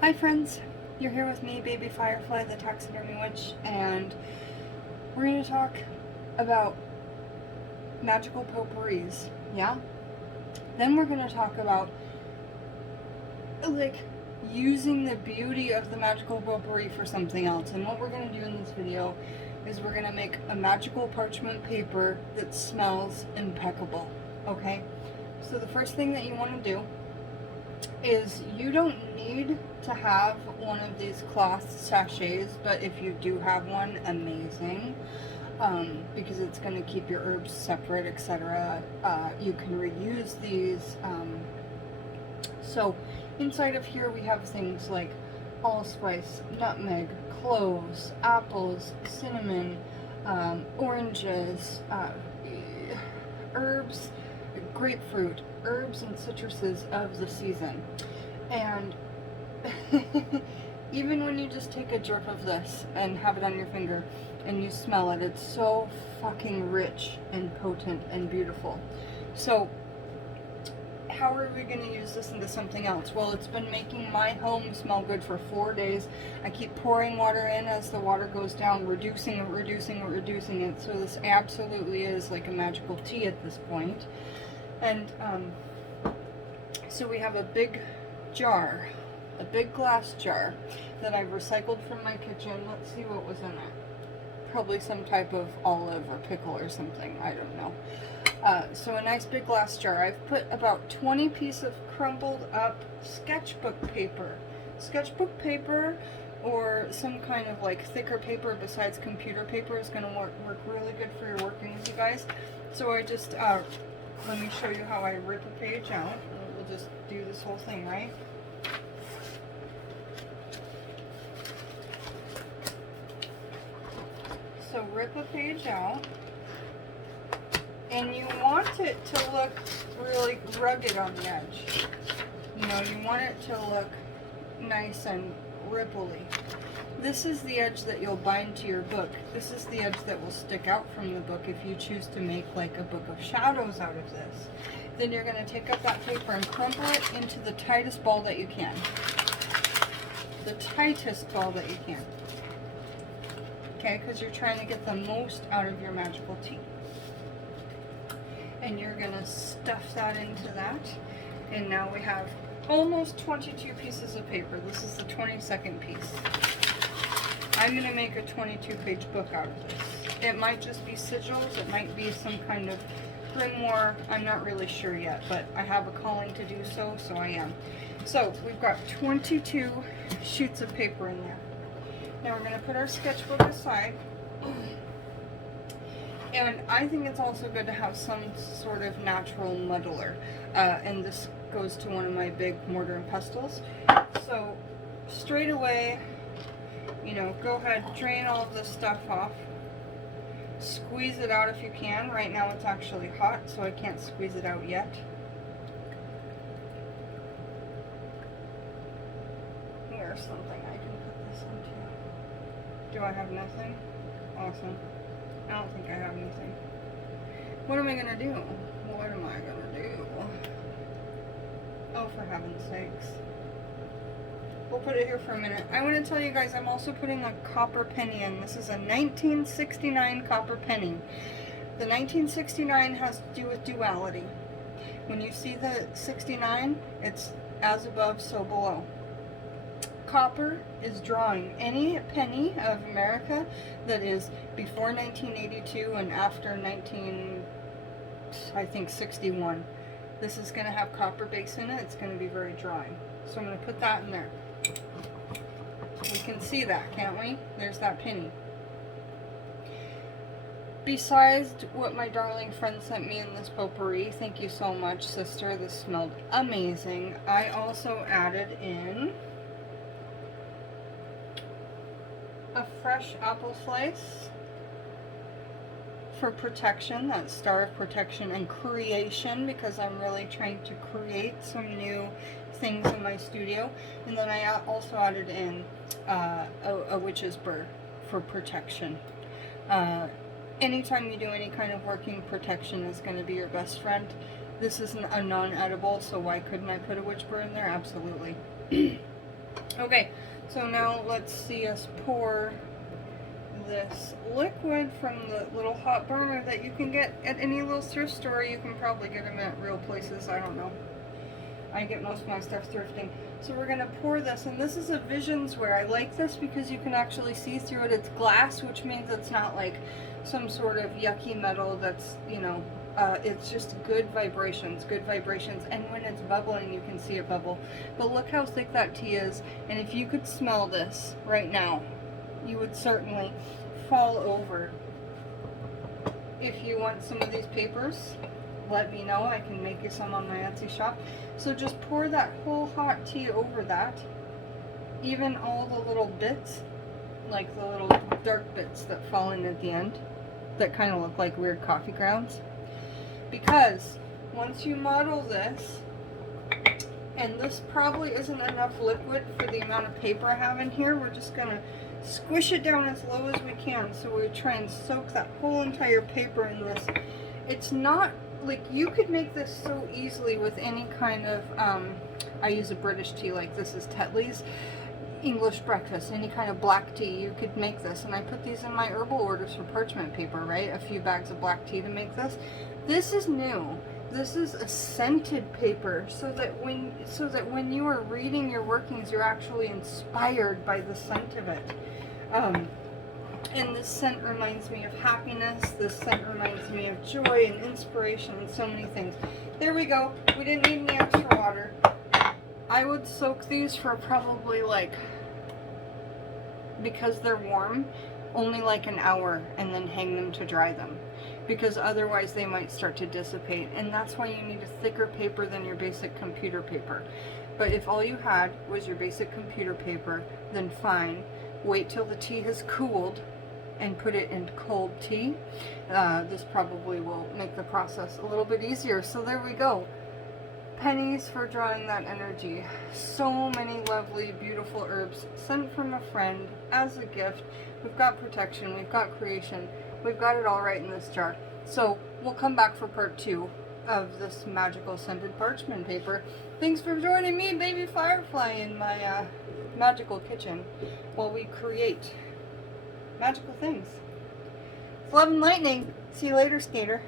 Hi friends, you're here with me, Baby Firefly, the Taxidermy Witch, and we're going to talk about magical potpourris, yeah? Then we're going to talk about, like, using the beauty of the magical potpourri for something else. And what we're going to do in this video is we're going to make a magical parchment paper that smells impeccable, okay? So the first thing that you want to do is you don't need to have one of these cloth sachets, but if you do have one, amazing, because it's going to keep your herbs separate, etc. You can reuse these. So inside of here we have things like allspice, nutmeg, cloves, apples, cinnamon, oranges, herbs, grapefruit, herbs and citruses of the season. And even when you just take a drip of this and have it on your finger and you smell it, it's so fucking rich and potent and beautiful. So how are we going to use this into something else? Well, it's been making my home smell good for 4 days. I keep pouring water in as the water goes down, reducing it. So this absolutely is like a magical tea at this point. And so we have a big jar, a big glass jar that I've recycled from my kitchen. Let's see what was in it. Probably some type of olive or pickle or something. I don't know. So a nice big glass jar. I've put about 20 pieces of crumpled up sketchbook paper. Sketchbook paper or some kind of like thicker paper besides computer paper is going to work really good for your working with you guys. So I just, let me show you how I rip a page out. We'll just do this whole thing, right? So rip a page out, and you want it to look really rugged on the edge. You know, you want it to look nice and ripply. This is the edge that you'll bind to your book. This is the edge that will stick out from the book if you choose to make like a book of shadows out of this. Then you're going to take up that paper and crumple it into the tightest ball that you can. The tightest ball that you can. Okay, because you're trying to get the most out of your magical tea. And you're going to stuff that into that. And now we have almost 22 pieces of paper. This is the 22nd piece. I'm going to make a 22-page book out of this. It might just be sigils. It might be some kind of grimoire. I'm not really sure yet, but I have a calling to do so, so I am. So we've got 22 sheets of paper in there. Now we're going to put our sketchbook aside. And I think it's also good to have some sort of natural muddler. And this goes to one of my big mortar and pestles. So straight away, you know, go ahead, drain all of this stuff off. Squeeze it out if you can. Right now it's actually hot, so I can't squeeze it out yet. Here's something I can put this into. Do I have nothing? Awesome. I don't think I have anything. What am I gonna do? What am I gonna do? Oh, for heaven's sakes. We'll put it here for a minute. I want to tell you guys, I'm also putting a copper penny in. This is a 1969 copper penny. The 1969 has to do with duality. When you see the 69, it's as above, so below. Copper is drawing any penny of America that is before 1982 and after 61. This is going to have copper base in it. It's going to be very drawing. So I'm going to put that in there. We can see that, can't we? There's that penny. Besides what my darling friend sent me in this potpourri, thank you so much, sister. This smelled amazing. I also added in a fresh apple slice for protection, that star of protection and creation, because I'm really trying to create some new things in my studio. And then I also added in a witch's burr for protection. Anytime you do any kind of working, protection is going to be your best friend. This is a non-edible, so why couldn't I put a witch burr in there? Absolutely. Okay, so now let's see us pour this liquid from the little hot burner that you can get at any little thrift store. You can probably get them at real places, I don't know. I get most of my stuff thrifting. So we're gonna pour this, and this is a Visionsware. I like this because you can actually see through it. It's glass, which means it's not like some sort of yucky metal that's, you know, it's just good vibrations, and when it's bubbling, you can see it bubble. But look how thick that tea is, and if you could smell this right now, you would certainly fall over. If you want some of these papers, let me know. I can make you some on my Etsy shop. So just pour that whole hot tea over that, even all the little bits, like the little dark bits that fall in at the end, that kind of look like weird coffee grounds. Because once you model this, and this probably isn't enough liquid for the amount of paper I have in here, we're just gonna squish it down as low as we can, so we try and soak that whole entire paper in this. It's not like, you could make this so easily with any kind of I use a British tea, like this is Tetley's English breakfast, any kind of black tea, you could make this. And I put these in my herbal orders for parchment paper, right? A few bags of black tea to make this. This is new. This is a scented paper, so that when you are reading your workings, you're actually inspired by the scent of it. And this scent reminds me of happiness. This scent reminds me of joy and inspiration and so many things. There we go. We didn't need any extra water. I would soak these for probably, like, because they're warm, only like an hour, and then hang them to dry them. Because otherwise they might start to dissipate. And that's why you need a thicker paper than your basic computer paper. But if all you had was your basic computer paper, then fine. Wait till the tea has cooled and put it in cold tea. This probably will make the process a little bit easier. So there we go. Pennies for drawing that energy. So many lovely, beautiful herbs sent from a friend as a gift. We've got protection, we've got creation, we've got it all right in this jar. So we'll come back for part 2 of this magical scented parchment paper. Thanks for joining me, baby Firefly, in my magical kitchen while we create magical things. It's love and lightning. See you later, skater.